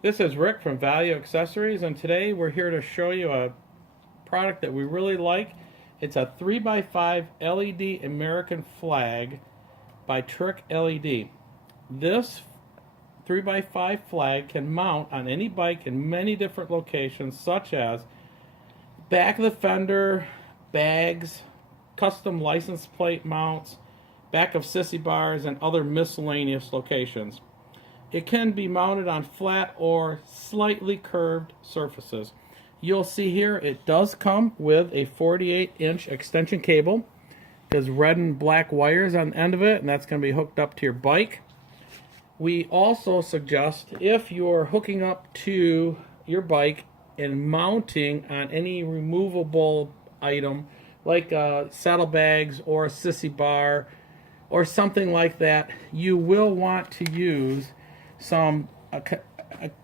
This is Rick from Value Accessories, and today we're here to show you a product that we really like. It's a 3x5 LED American flag by Trick LED. This 3x5 flag can mount on any bike in many different locations, such as back of the fender, bags, custom license plate mounts, back of sissy bars, and other miscellaneous locations. It can be mounted on flat or slightly curved surfaces. You'll see here it does come with a 48-inch extension cable. There's red and black wires on the end of it, and that's going to be hooked up to your bike. We also suggest if you're hooking up to your bike and mounting on any removable item like saddlebags or a sissy bar or something like that, you will want to use some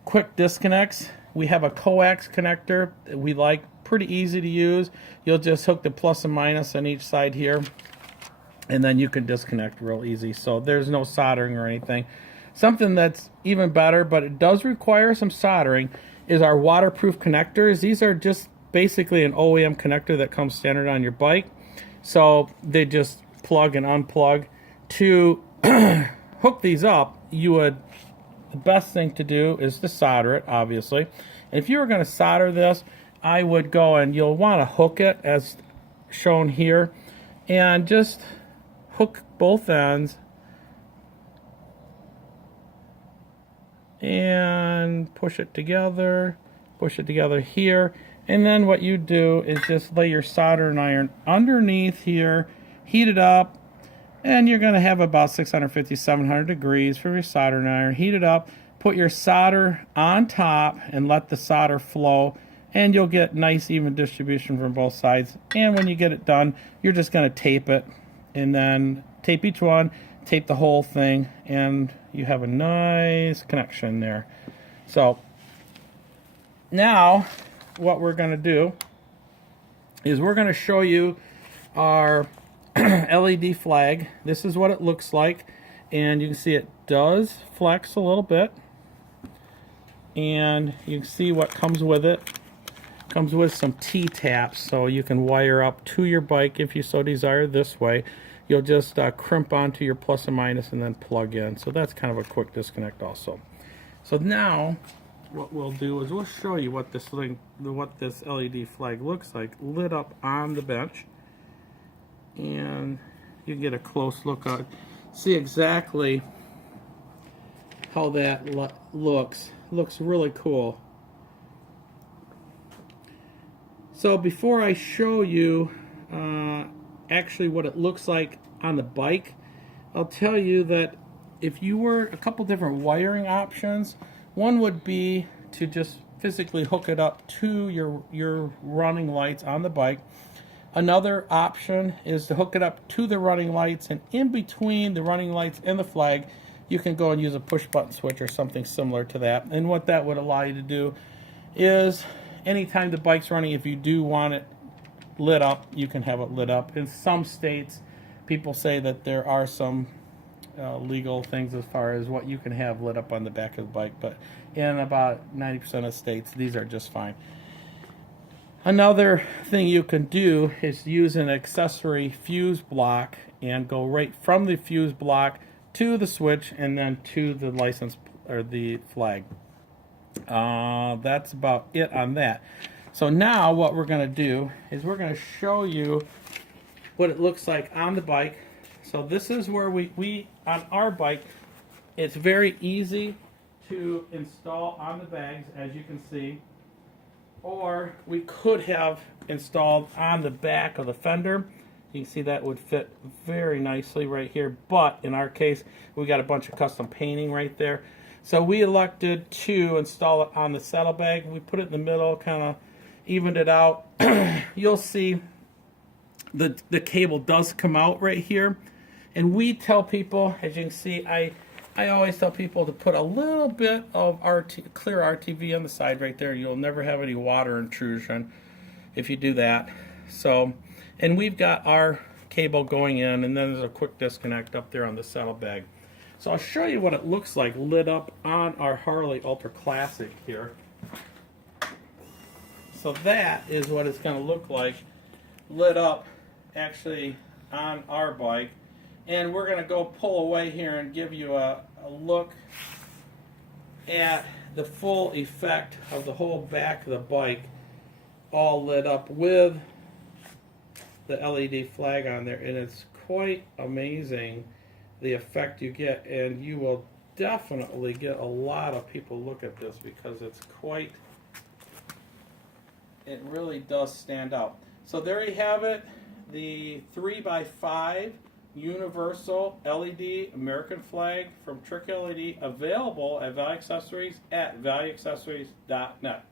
quick disconnects. We have a coax connector that we like, pretty easy to use. You'll just hook the plus and minus on each side here, and then you can disconnect real easy. So there's no soldering or anything. Something that's even better, but it does require some soldering, is our waterproof connectors. These are just basically an OEM connector that comes standard on your bike. So they just plug and unplug. To hook these up, the best thing to do is to solder it, obviously. And if you were going to solder this, I would go and you'll want to hook it as shown here, and just hook both ends and push it together here. And then what you do is just lay your soldering iron underneath here, heat it up, and you're going to have about 650, 700 degrees for your soldering iron. Heat it up, put your solder on top, and let the solder flow, and you'll get nice even distribution from both sides. And when you get it done, you're just going to tape it, and then tape each one, tape the whole thing, and you have a nice connection there. So now what we're going to do is we're going to show you our LED flag. This is what it looks like, and you can see it does flex a little bit, and you can see what comes with it. Comes with some T-taps, so you can wire up to your bike if you so desire this way. You'll just crimp onto your plus and minus and then plug in. So that's kind of a quick disconnect also. So now what we'll do is we'll show you what this LED flag looks like lit up on the bench. And you get a close look at, see exactly how that looks really cool. So before I show you actually what it looks like on the bike, I'll tell you that if you were a couple different wiring options, one would be to just physically hook it up to your running lights on the bike. Another option is to hook it up to the running lights, and in between the running lights and the flag, you can go and use a push button switch or something similar to that. And what that would allow you to do is anytime the bike's running, if you do want it lit up, you can have it lit up. In some states, people say that there are some legal things as far as what you can have lit up on the back of the bike, but in about 90% of states, these are just fine. Another thing you can do is use an accessory fuse block and go right from the fuse block to the switch and then to the license or the flag. That's about it on that. So now what we're going to do is we're going to show you what it looks like on the bike. So this is where we on our bike, it's very easy to install on the bags, as you can see. Or we could have installed on the back of the fender. You can see that would fit very nicely right here, but in our case, we got a bunch of custom painting right there. So we elected to install it on the saddlebag. We put it in the middle, kind of evened it out. You'll see the cable does come out right here. And we tell people, as you can see, I always tell people to put a little bit of clear RTV on the side right there. You'll never have any water intrusion if you do that. So, and we've got our cable going in, and then there's a quick disconnect up there on the saddlebag. So I'll show you what it looks like lit up on our Harley Ultra Classic here. So that is what it's going to look like lit up actually on our bike. And we're going to go pull away here and give you a look at the full effect of the whole back of the bike all lit up with the LED flag on there. And it's quite amazing the effect you get, and you will definitely get a lot of people look at this because it's quite, it really does stand out. So there you have it, the 3x5 universal LED American flag from Trick LED, available at Value Accessories at valueaccessories.net.